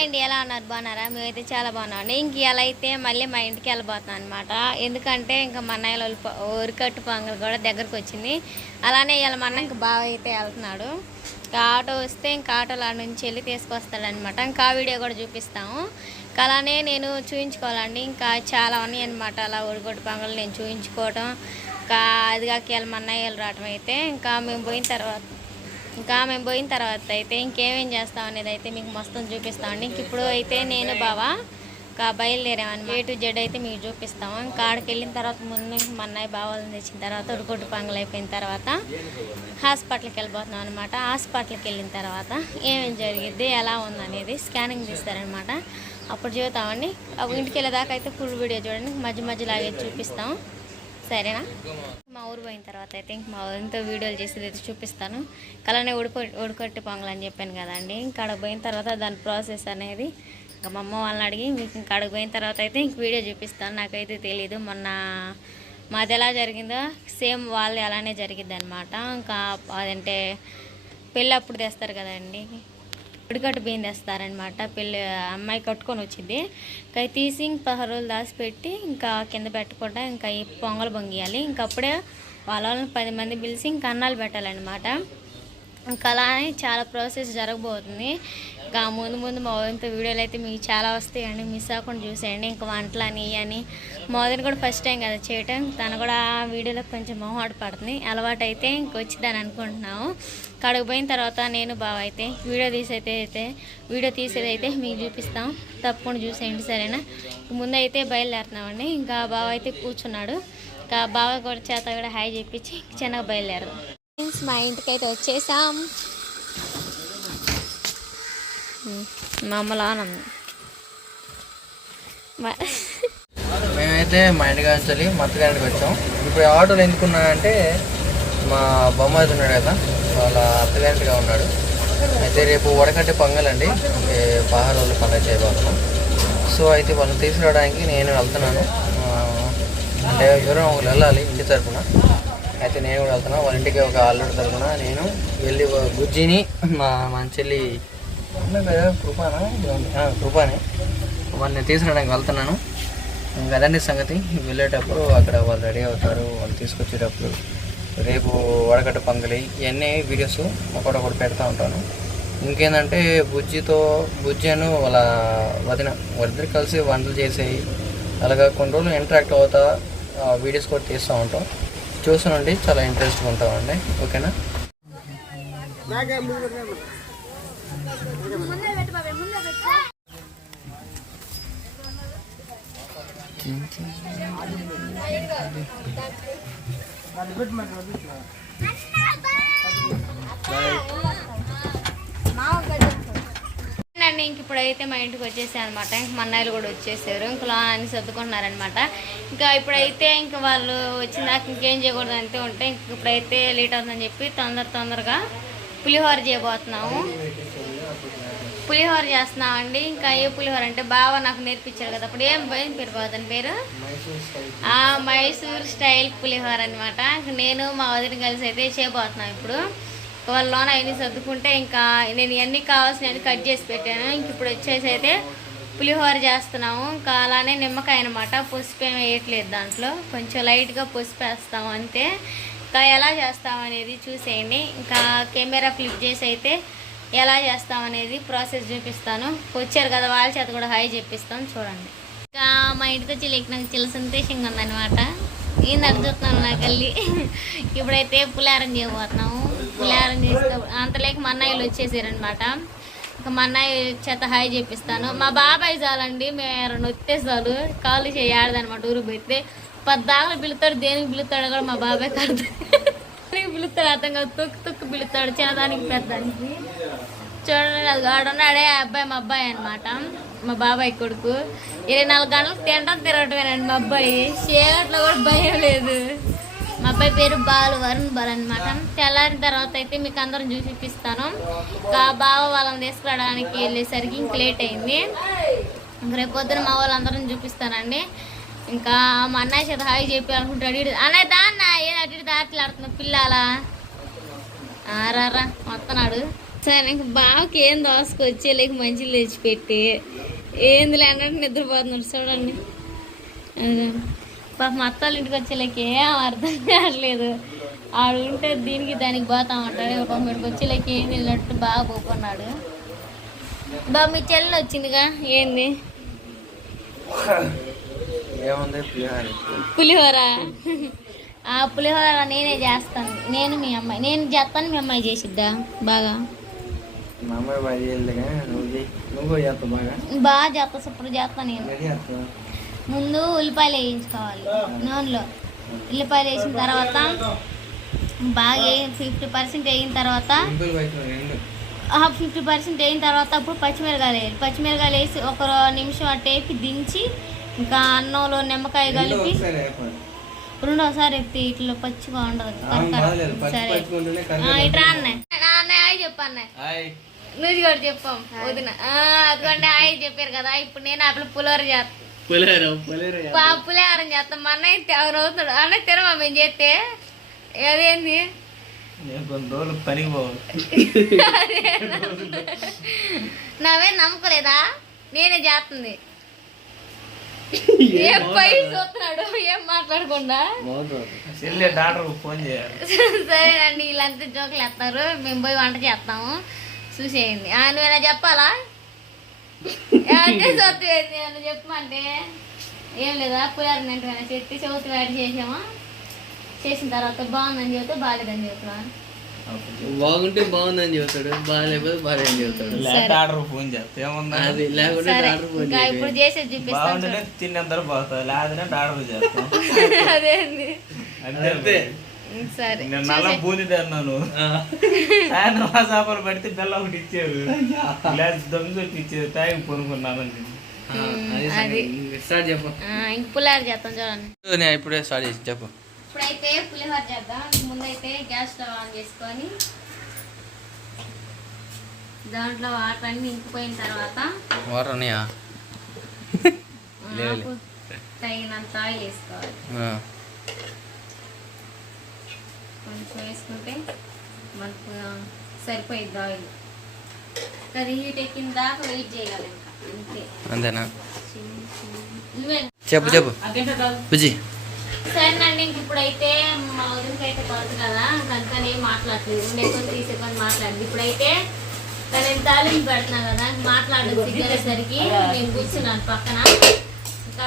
Hi అండి ఎలా ఉన్నారు? బాగున్నారా? మేమైతే చాలా బాగున్నామండి ఇంక ఇలా అయితే మళ్ళీ మా ఇంటికి వెళ్ళిపోతున్నాం అనమాట ఎందుకంటే ఇంకా మా అన్నయ్య వాళ్ళ ఊరికట్టు పొంగల్ కూడా దగ్గరకు వచ్చింది. అలానే ఇలా మా అన్న ఇంకా బాగా అయితే వెళ్తున్నాడు. ఇంకా ఆటో వస్తే ఇంకా ఆటోలో ఆడ నుంచి వెళ్ళి తీసుకొస్తాడనమాట ఇంకా ఆ వీడియో కూడా చూపిస్తాము. ఇంకా అలానే నేను చూపించుకోవాలండి ఇంకా చాలా ఉన్నాయి అనమాట అలా ఉడికొట్టు పొంగల్ నేను చూపించుకోవటం ఇంకా అది వెళ్ళమన్నా వెళ్ళి రావటం అయితే ఇంకా మేము పోయిన తర్వాత ఇంకా మేము పోయిన తర్వాత అయితే ఇంకేమేం చేస్తాం అనేది అయితే మీకు మొత్తం చూపిస్తామండి ఇంక ఇప్పుడు అయితే నేను బావా ఇంకా బయలుదేరామని ఏ టు జెడ్ అయితే మీకు చూపిస్తాము ఇంకా ఆడికి వెళ్ళిన తర్వాత ముందు మా అన్నయ్య బావాలను తెచ్చిన తర్వాత ఉడుకొట్టు పంగులు అయిపోయిన తర్వాత హాస్పిటల్కి వెళ్ళిపోతున్నాం అనమాట హాస్పిటల్కి వెళ్ళిన తర్వాత ఏమేమి జరిగిద్ది ఎలా ఉందనేది స్కానింగ్ తీస్తారనమాట అప్పుడు చూద్దామండి. ఇంటికి వెళ్ళేదాకా అయితే ఫుల్ వీడియో చూడండి. మధ్య మధ్యలాగే చూపిస్తాం. సరేనా? మా ఊరు పోయిన తర్వాత అయితే ఇంక మా ఊరితో వీడియోలు చేసేది అయితే చూపిస్తాను. కలనే ఉడికొ ఉడకొట్టి పొంగల్ అని చెప్పాను కదండి. ఇంకా పోయిన తర్వాత దాని ప్రాసెస్ అనేది ఇంకా మా అమ్మ వాళ్ళని అడిగి మీకు ఇంకా అక్కడికి పోయిన తర్వాత అయితే ఇంక వీడియో చూపిస్తాను. నాకైతే తెలియదు మొన్న మాది ఎలా జరిగిందో సేమ్ వాళ్ళు అలానే జరిగింది అనమాట ఇంకా అదంటే పెళ్ళి అప్పుడు తెస్తారు కదండి. ఉడికట్టు బియ్యం తెస్తారనమాట పెళ్ళి అమ్మాయి కట్టుకొని వచ్చింది. ఇంకా తీసి ఇంకా పదహారు రోజులు దాచిపెట్టి ఇంకా కింద పెట్టకుండా ఇంకా ఈ పొంగలు పొంగియాలి. ఇంకా అప్పుడే వాళ్ళ వాళ్ళని పది మంది పిలిచి ఇంకా అన్నాలు పెట్టాలన్నమాట. ఇంకా అలా అని చాలా ప్రాసెస్ జరగబోతుంది. ఇంకా ముందు ముందు మా వదినతో వీడియోలు అయితే మీకు చాలా వస్తాయండి. మిస్ అవ్వకుండా చూసేయండి. ఇంకా వంటలు అని అని. మా వదిన కూడా ఫస్ట్ టైం కదా చేయటం. తను కూడా ఆ వీడియోలో కొంచెం మొహమాట పడుతుంది అలవాటు అయితే ఇంకొచ్చిద్దని అనుకుంటున్నాము. కడుగు పోయిన తర్వాత నేను బావ అయితే వీడియో తీసైతే అయితే వీడియో తీసేది అయితే మీకు చూపిస్తాం. తప్పకుండా చూసేయండి సరేనా? ఇంక ముందు అయితే బయలుదేరుతున్నామండి. ఇంకా బావ అయితే కూర్చున్నాడు. ఇంకా బావ కూడా చేత కూడా హాయ్ చెప్పించి చిన్నగా బయలుదేరదు. మా ఇంటికి అయితే వచ్చేసాం. మా ఆనందం మేమైతే మా ఇంటి వెళ్ళి మా అత్తగారికి వచ్చాం. ఇప్పుడు ఆటోలు ఎందుకున్నానంటే మా బొమ్మాయి ఉన్నాడు కదా వాళ్ళ అత్తగారింటిగా ఉన్నాడు. అయితే రేపు వడకట్టే పొంగలండి అండి. పదహారు రోజులు పండుగ చేయబోతున్నాం. సో అయితే వాళ్ళని తీసుకురావడానికి నేను వెళ్తున్నాను. అంటే ఎవరో ఒకరు వెళ్ళాలి ఇంటి తరఫున అయితే నేను కూడా వెళ్తున్నాను వాళ్ళ ఇంటికి ఒక అల్లుడి తరపున నేను వెళ్ళి గుజ్జిని మా మా చెల్లి కృపానా? కృపానే. వాళ్ళని తీసుకురావడానికి వెళ్తున్నాను. అదండి సంగతి? వెళ్ళేటప్పుడు అక్కడ వాళ్ళు రెడీ అవుతారు. వాళ్ళు తీసుకొచ్చేటప్పుడు రేపు వడగట్ట పొంగలి ఇవన్నీ వీడియోస్ ఒకటొకటి పెడతా ఉంటాను. ఇంకేందంటే బుజ్జితో బుజ్జిను వాళ్ళ వదిన వాళ్ళిద్దరు కలిసి వంటలు చేసేవి అలాగా కొన్ని రోజులు ఇంటరాక్ట్ అవుతా ఆ, వీడియోస్ కూడా తీస్తూ ఉంటాం. చూసానండి చాలా ఇంట్రెస్ట్గా ఉంటామండి. ఓకేనా? అండి ఇంక ఇప్పుడైతే మా ఇంటికి వచ్చేసాయి అనమాట ఇంక మా అన్నయ్యలు కూడా వచ్చేసారు. ఇంక అని అన్ని సర్దుకుంటున్నారనమాట ఇంకా ఇప్పుడైతే ఇంక వాళ్ళు వచ్చినాక ఇంకేం చేయకూడదు అంతే ఉంటే ఇంక ఇప్పుడైతే లేట్ అవుతుందని చెప్పి తొందర తొందరగా పులిహోర చేయబోతున్నాము. పులిహోర చేస్తున్నామండి ఇంకా ఏ పులిహోర అంటే బావ నాకు నేర్పించాడు కదా. అప్పుడు ఏం పోయింది పేరు బావదని పేరు? ఆ మైసూర్ స్టైల్ పులిహోర అనమాట నేను మా వదిన కలిసి అయితే చేయబోతున్నాం ఇప్పుడు. వాళ్ళ లోన అవన్నీ సర్దుకుంటే ఇంకా నేను ఇవన్నీ కావాల్సినవి కట్ చేసి పెట్టాను. ఇంక ఇప్పుడు వచ్చేసి అయితే పులిహోర చేస్తున్నాము. ఇంకా అలానే నిమ్మకాయ అనమాట పసుపు ఏమి వేయట్లేదు దాంట్లో. కొంచెం లైట్గా పసుపు వేస్తాము అంతే. ఇంకా ఎలా చేస్తాం అనేది చూసేయండి. ఇంకా కెమెరా ఫ్లిప్ చేసి అయితే ఎలా చేస్తాం అనేది ప్రాసెస్ చూపిస్తాను. వచ్చారు కదా వాళ్ళ చేత కూడా హాయ్ చెప్పిస్తాను. చూడండి. ఇంకా మా ఇంటికి వచ్చి లేక నాకు చాలా సంతోషంగా ఉందన్నమాట. ఏం అడుగుతున్నాను నాకు వెళ్ళి ఇప్పుడైతే పులారం చేయబోతున్నాము. పులారం చేస్తే అంతలేక మా అన్నయ్యలు వచ్చేసారనమాట ఇంకా మా అన్నయ్య చేత హాయ్ చెప్పిస్తాను. మా బాబాయ్ చాలండి మేము ఎవరైనా వస్తే చాలు కాళ్ళు చేయాడదనమాట ఊరు పోతే పద్దాకలు పిలుతాడు దేనికి పిలుతాడు కూడా మా బాబాయ్ కడతాడు పిలుతాడు పిలుస్తాడు అర్థం కాదు. తొక్కు తొక్కు పిలుతాడు చిన్నదానికి పెద్దానికి. చూడండి అది ఆడున్నాడే ఆ అబ్బాయి మా అబ్బాయి అనమాట మా బాబాయ్ కొడుకు. ఇరవై నాలుగు గంటలకు తినడం తిరగటమేనండి మా అబ్బాయి. చీకట్లో కూడా భయం లేదు. మా అబ్బాయి పేరు బాలు వరుణ్ బాల్ అనమాట తెల్లారిన తర్వాత అయితే మీకు అందరం చూసి చూపిస్తాను. ఇంకా బావ వాళ్ళని తీసుకురావడానికి వెళ్ళేసరికి ఇంక లేట్ అయింది. ఇంక రేపు పొద్దున మా వాళ్ళందరం చూపిస్తానండి. ఇంకా మా అన్నయ్య చేత హాయి చెప్పి అనుకుంటాడు. అన్నయ్య దాన్న ఏదో అటు ఇటు దాట్లాడుతున్నా పిల్లాలా. ఆ, రా రా వస్తున్నాడు సరే ఇంక బావకి ఏం దోసుకొచ్చి లేక మంచిలు తెచ్చిపెట్టి ఏంది లేదంటే నిద్రపోతున్నారు చూడండి. పాప మా అత్తాళ్ళ ఇంటికి వచ్చేలేక ఏం అర్థం కావట్లేదు. ఆడు ఉంటే దీనికి దానికి పోతా ఉంటాడు పాప ఇక్కడికి వచ్చేలేక ఏం వెళ్ళినట్టు బాగా పోకున్నాడు. బా మీ చెల్లెలు వచ్చిందిగా? ఏంది? పులిహోర? ఆ పులిహోర నేనే చేస్తాను. నేను మీ అమ్మాయి. నేను చేస్తాను మీ అమ్మాయి చేసిద్దా? బాగా. మా అమ్మాయి బాగా చేయలేదు కానీ నువ్వు చేయి నువ్వు కూడా చేస్తావు బాగా బాగా చేస్తా సూపర్ చేస్తా నేను రెడీ చేస్తావు ముందు ఉల్లిపాయలు వేయించుకోవాలి నూనెలో ఉల్లిపాయలు వేసిన తర్వాత బాగా ఫిఫ్టీ పర్సెంట్ వేయిన తర్వాత ఫిఫ్టీ పర్సెంట్ అయిన తర్వాత అప్పుడు పచ్చిమిరకాయలు వేయాలి పచ్చిమిరకాయలు వేసి ఒక నిమిషం అటు వేపి దించి ఇంకా అన్నంలో నిమ్మకాయ కలిపి. రెండోసారి ఎత్తి ఇట్లా పచ్చిగా ఉండదు సరే కర్రీ ఇట్రా అన్నయ్య చెప్పు అన్నయ్య నువ్వు కూడా చెప్పాం వదిన. ఆ, అదిగోండి హాయ్ చెప్పారు కదా ఇప్పుడు నేను అప్పుడు పులిహోర చేస్తాను పులిహోర పులిహోర పా పులిహారం చేస్తాం. మా అన్నయ్య ఎవరు అవుతాడు అన్నయ్య తినమా మేము చేస్తే? అదేంది? నావే నమ్మకలేదా? నేనే చేస్తుంది. ఏం పై చూస్తున్నాడు? ఏం మాట్లాడకుండా? చెల్లె డాక్టర్ ఫోన్ చేయాలి. సరేనండి వీళ్ళంతా జోకులు వేస్తారు. మేము పోయి వంట చేస్తాము. చూసేయండి. ఆ, నువ్వేనా చెప్పాలా? అంటే సొత్తు ఏమైనా చెప్పమంటే? ఏం లేదా పులిహార వెంటనే చెట్టి చవితి వేడి చేసామా? చేసిన తర్వాత బాగుందని చెబితే బాగాలేదని చెబుతున్నా. బాగుంటే బాగుందని చెబుతాడు బాగాలేకపోతే బాగాలేదని చెబుతాడు. లేకపోతే ఆర్డర్ ఫోన్ చేస్తా. అది లేకుంటే సరే. డాక్టర్ ఫోన్ ఇప్పుడు చేసేది చూపిస్తాను బాగుంటేనే తిన్నందరూ బాగుతుంది లేదంటే ఆర్డర్ చేస్తాం. అదేంది. అంతే. సరే. నేను నల్ల బూంది తిన్నాను. సాయంత్రం ఆ చేపలు పడితే బెల్లం ఒకటి ఇచ్చారు గ్లాస్ కొట్టి ఇచ్చారు తాగి పొనుకున్నాను అది. స్టార్ట్ చెప్పు. ఆ, ఇంక పులిహార చేస్తాం చూడండి. ఇప్పుడే స్టార్ట్ చేసి చెప్పు. ఇప్పుడైతే పులిహోర చేద్దాం. ముందైతే గ్యాస్ స్టవ్ ఆన్ చేసుకొని దాంట్లో వాటర్ అన్ని ఇంకిపోయిన తర్వాత వాటర్ ఉన్నాయా? తగినంత ఆయిల్ వేసుకోవాలి. కొంచెం వేసుకుంటే మనకు సరిపోయిద్ది ఆయిల్ అది హీట్ ఎక్కిన దాకా వెయిట్ చేయాలి ఇంకా. అంతే. అంతేనా? చెప్పు చెప్పు. బుజ్జి. సరేనండి ఇంక ఇప్పుడైతే మా అయితే కొత్త కదా అందుకని ఏం మాట్లాడలేదు. ఉండే కొన్ని తీసే కొన్ని మాట్లాడింది ఇప్పుడైతే నేను తాలింపు పెడుతున్నా కదా మాట్లాడదు సిగ్గేసరికి నేను కూర్చున్నాను పక్కన.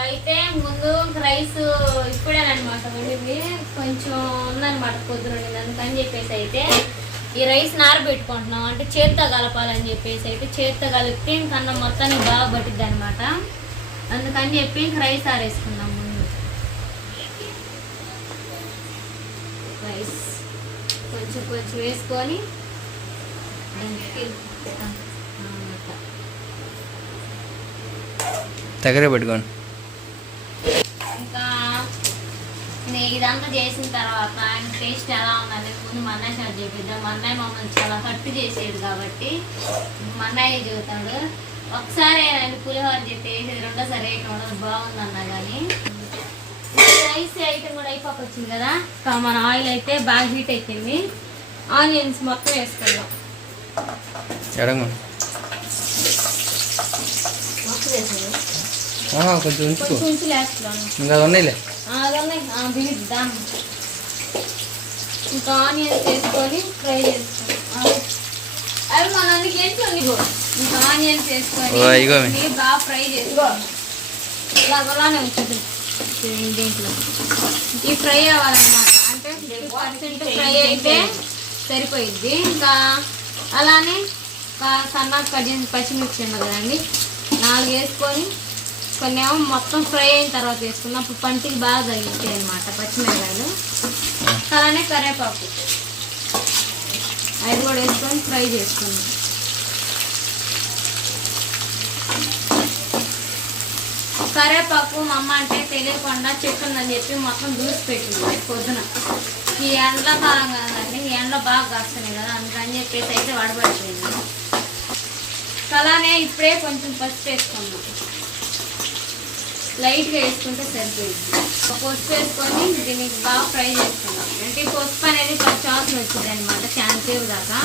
అయితే ముందు రైస్ ఇప్పుడేనమాట వండింది. కొంచెం ఉందనమాట పొద్దున అందుకని చెప్పేసి అయితే ఈ రైస్ నారబెట్టుకుంటున్నాం అంటే చేత్తో కలపాలని చెప్పేసి అయితే చేత్తో కలిపితే ఇంకన్నా అన్నం బాగా పట్టిద్ది అనమాట అందుకని చెప్పి ఇంక రైస్ ఆరేసుకున్నాం ముందు. రైస్ కొంచెం కొంచెం వేసుకొని దానికి దగ్గరే పెట్టుకోండి ఇంకా నేను ఇదంతా చేసిన తర్వాత ఆయన టేస్ట్ ఎలా ఉందని ముందు మా అన్నయ్య స్టార్ట్ చేపిద్దాం. మా అన్నయ్య మమ్మల్ని చాలా హట్టు చేసేది కాబట్టి మా అన్నయ్య చెబుతాడు ఒకసారి ఆయన పులిహోర చెప్పి వేసేది రెండోసారి ఏంటి ఉండదు బాగుందన్నా కానీ రైస్ ఐటమ్ కూడా అయిపోకొచ్చింది కదా? మన ఆయిల్ అయితే బాగా హీట్ ఎక్కింది ఆనియన్స్ మొత్తం వేసుకుందాం. కొంచెం ఉంచుకో. ఇంకా అది ఉన్నాయిలే బిగిద్దాం ఇంకా ఆనియన్స్ వేసుకొని ఫ్రై చేసుకోవాలి అవి మన అన్ని వేసుకోండి ఇంకా ఆనియన్స్ వేసుకొని బాగా ఫ్రై చేసుకోవాలి ఇలాగలానే ఉంటుంది దీంట్లో ఈ ఫ్రై అవ్వాలన్నమాట. అంటే ఫిఫ్టీ పర్సెంట్ ఫ్రై అయితే సరిపోయిద్ది. ఇంకా అలానే కా- సన్నగా కట్ పచ్చిమిర్చి ఉంది కదండి. నాలుగు వేసుకొని కొన్ని ఏమో మొత్తం ఫ్రై అయిన తర్వాత వేసుకుందాం. అప్పుడు పంటికి బాగా తగ్గిస్తాయి అనమాట పచ్చిమిరకాయలు. అలానే కరివేపాకు అవి కూడా వేసుకొని ఫ్రై చేసుకుందాం. కరివేపాకు మా అమ్మ అంటే తెలియకుండా చెట్టు ఉందని చెప్పి మొత్తం దూసి పెట్టింది పొద్దున. ఈ ఎండాకాలం కదండి. ఈ ఎండ బాగా కాస్తున్నాయి కదా. అందుకని చెప్పేసి అయితే వడబడిపోయింది. అలానే ఇప్పుడే కొంచెం పసుపు వేసుకుందాం. లైట్గా వేసుకుంటే సరిపోయింది. ఒక పసుపు వేసుకొని దీనికి బాగా ఫ్రై చేసుకుందాం. అంటే పసుపు అనేది కొంచెం వాసన వచ్చింది అనమాట చాలాసేపు దాకా.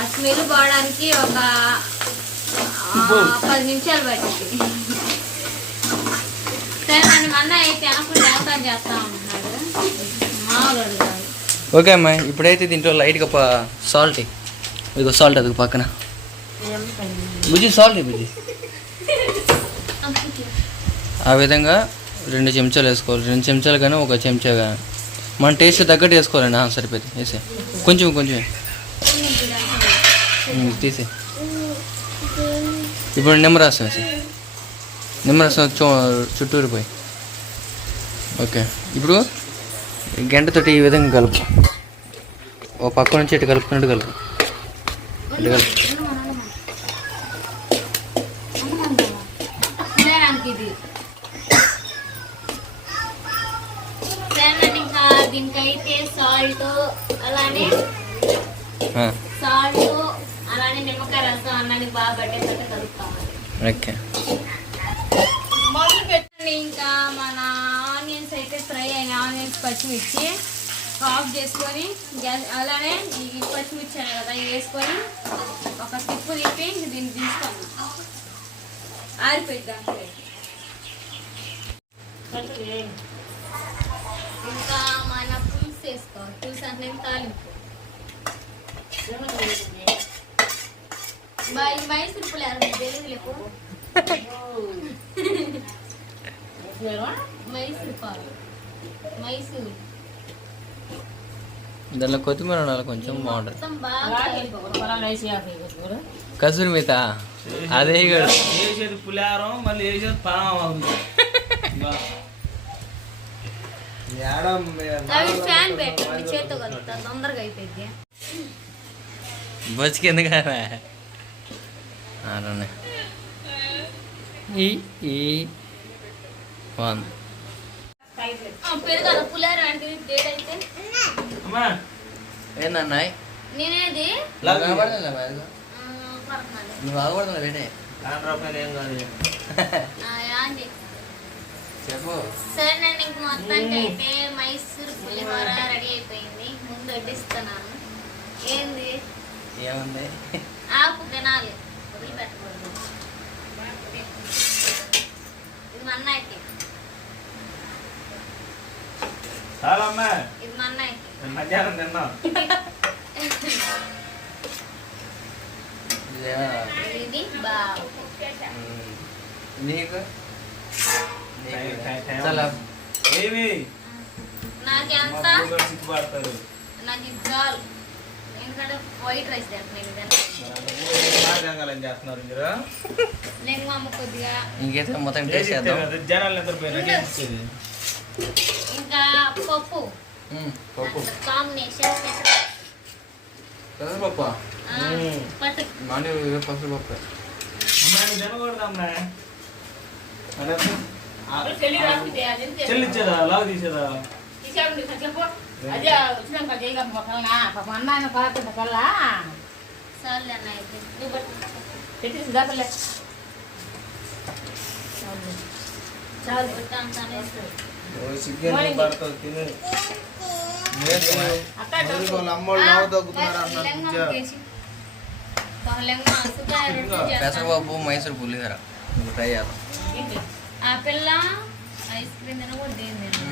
ఆ స్మెల్ పోవడానికి ఒక పది నిమిషాలు పట్టింది. సరే నన్ను మన్న అయితే అనకుండా వ్యవసాయం చేస్తా ఉంటున్నాడు. మామూలు ఓకే అమ్మా ఇప్పుడైతే దీంట్లో లైట్గా సాల్ట్ ఇదిగో సాల్ట్ అది పక్కన. బుజ్జి సాల్ట్ బుజ్జి. ఆ విధంగా రెండు చెంచాలు వేసుకోవాలి. రెండు చెంచాలు కానీ ఒక చెంచా కానీ. మన టేస్ట్ తగ్గట్టు వేసుకోవాలండి. ఆ, సరిపోయింది. వేసే. కొంచెం కొంచెం. తీసే. ఇప్పుడు నిమ్మరసం వేసి. నిమ్మరసం చూ చుట్టూరు పోయి ఓకే. ఇప్పుడు గంటతోటి ఈ విధంగా కలుపు ఓ పక్క నుంచి ఇటు కలుపుకున్నట్టు కలుపు ఇటు కలుపు. కలుపుకోవాలి ఓకే ఇంకా. మన ఆనియన్స్ అయితే ఫ్రై అయిన ఆనియన్స్ పచ్చిమిర్చి ఆఫ్ చేసుకొని గ్యాస్ అలానే ఈ పచ్చిమిర్చి అనే కదా ఇవి వేసుకొని ఒక తిప్పు తిప్పి దీన్ని తీసుకోండి. ఆరిపోయిద్దాం ఇంకా మన పులుసు వేసుకోవాలి పులుసు అంటే తాలింపు బాయ్ మైసూర్ పులిహార మీకు తెలియదు లేకు మైసూర్ పాలు మైసూర్ దాంట్లో కొత్తిమీర ఉండాలి కొంచెం బాగుంటుంది కసూరి మీద అదే వేసేది పులిహారం మళ్ళీ వేసేది పానం అవి ఫ్యాన్ పెట్టు మీ చేత్తో కలుపుతా తొందరగా అయిపోయింది బతికి ఎందుకు అరే ఈ ఈ వన్ ఏందన్నాయ్ నేనేది. నువ్వు. చెప్పు ఇంక మొత్తానికి అయితే మైసూర్ పులిహోర రెడీ అయిపోయింది ముందు వడ్డిస్తున్నాను ఏంది ఏముంది ఆకు తినాలి వదిలిపెట్టకూడదు ఇది మా అన్నయ్యకి చాలా. అమ్మా ఇది మా అన్నయ్యకి నేను మధ్యాహ్నం తిన్నా. నీకు చాలా ఏమి చాలు. ఎందుకంటే వైట్ రైస్ చేస్తున్నారు మీరు నేను మా అమ్మ కొద్దిగా ఇంకైతే మొత్తం టేస్ట్ చేద్దాం. జనాలు నిద్రపోయినా ఇంకా పప్పు. పప్పు. కాంబినేషన్ పెసరపప్పు పసరపప్పు. చెల్లిచ్చేదా లావు తీసేదా? చాలు అన్న అయితే నువ్వు పట్టు చాలు పట్టు అంతానే ఓ సిగ్గు ఎందుకు పడతావు తిను పెసరపప్పు మైసూర్ పులిహోర ఇప్పుడు ట్రై చేద్దాం ఆ పిల్ల ఐస్ క్రీమ్ తినకూడదు ఏం తినకూడదు. మ్మ్.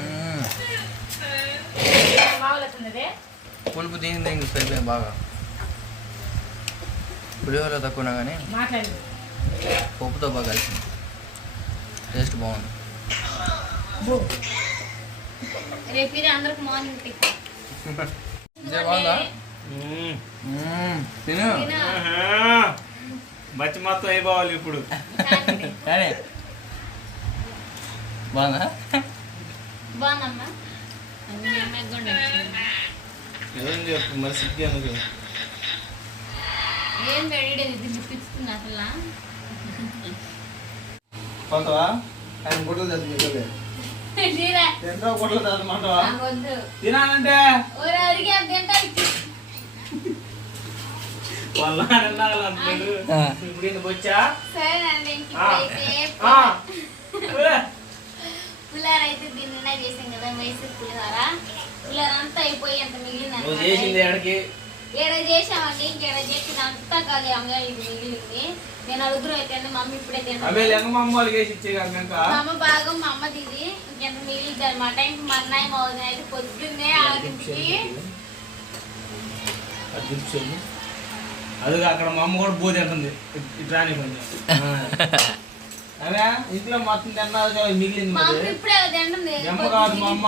పులుపు దీని దీనికి సరిపోయింది బాగా. పులిహోర తక్కువ కానీ పప్పుతో బాగా కలిసింది. టేస్ట్ బాగుంది. తిను. మచ్చి మొత్తం అయిపోవాలి ఇప్పుడు. బాగుందా? బాగుందమ్మా. ఏం చెప్పు మరి సిగ్గు ఎందుకు ఏం ఇది చూపిస్తుంది అసలు పోతావా ఆయన గుడ్డలు చదివి చదవమంటావా తినాలంటే వాళ్ళ. ఇప్పుడు సరేనండి. పులిహోర అయితే దీన్ని నిన్న చేసాం కదా మైసూర్ పులిహోర. పులిహోర అంతా అయిపోయి అంత మిగిలింది ఏడ చేసామండి ఇంకేడ చేసింది? అంతా కాదు అమ్మగా ఇది మిగిలింది. నేను అడుగురు అయితే మా అమ్మ ఇప్పుడే తిన్నాను లెంగ మా అమ్మ కనుక. మా అమ్మ భాగం మా అమ్మ దిది ఇంకెంత మిగిలింది అనమాట ఇంక మా అన్నయ్య మా వదిన అయితే పొద్దున్నే ఆరింటికి అది అక్కడ మా అమ్మ కూడా బోధి అంటుంది ఇటు రాని కొంచెం అవే ఇంట్లో మొత్తం తిన్నది కదా మిగిలింది మరి. ఇప్పుడే తింటుంది. మీ అమ్మ. కాదు, మా అమ్మ.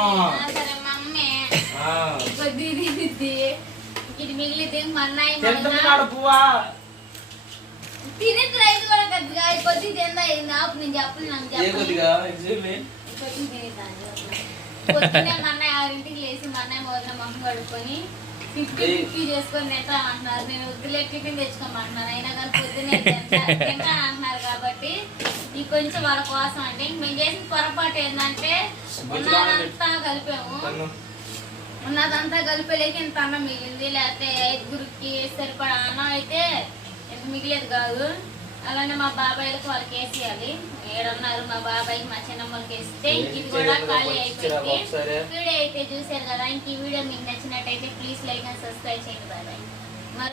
ఇది పువ్వా? తినేది రైతు కూడా కొద్దిగా కొద్ది తిందా అయింది అప్పుడు నేను చెప్పను నాకు ఏ కొద్దిగా కొద్ది తినేదాన్ని పొద్దున్నే మా అన్నయ్య ఆరింటికి లేచి మా అన్నయ్య మొదల మొహం కడుక్కొని ఫిఫ్టీ ఫిఫ్టీ చేసుకొని తింటా అంటున్నారు. నేను వద్దులే టిఫిన్ తెచ్చుకోమంటున్నాను అయినా కానీ పొద్దున్నే తింటా అంటున్నారు కాబట్టి కొంచెం వాళ్ళ కోసం అండి. మేము చేసిన పొరపాటు ఏంటంటే ఉన్నదంతా కలిపాము. ఉన్నదంతా కలిపేలేక ఇంత అన్నం మిగిలింది. లేకపోతే ఐదుగురికి సరిపడా అన్నం అయితే ఇంత మిగిలేదు కాదు. అలానే మా బాబాయ్లకు వాళ్ళకి వేసేయాలి ఏడున్నారు మా బాబాయ్కి మా చిన్నమ్మలకి వేస్తే ఇంక ఇది కూడా ఖాళీ అయిపోయింది. వీడియో అయితే చూసారు కదా ఇంక ఈ వీడియో మీకు నచ్చినట్టయితే ప్లీజ్ లైక్ అండ్ సబ్స్క్రైబ్ చేయండి బాబాయ్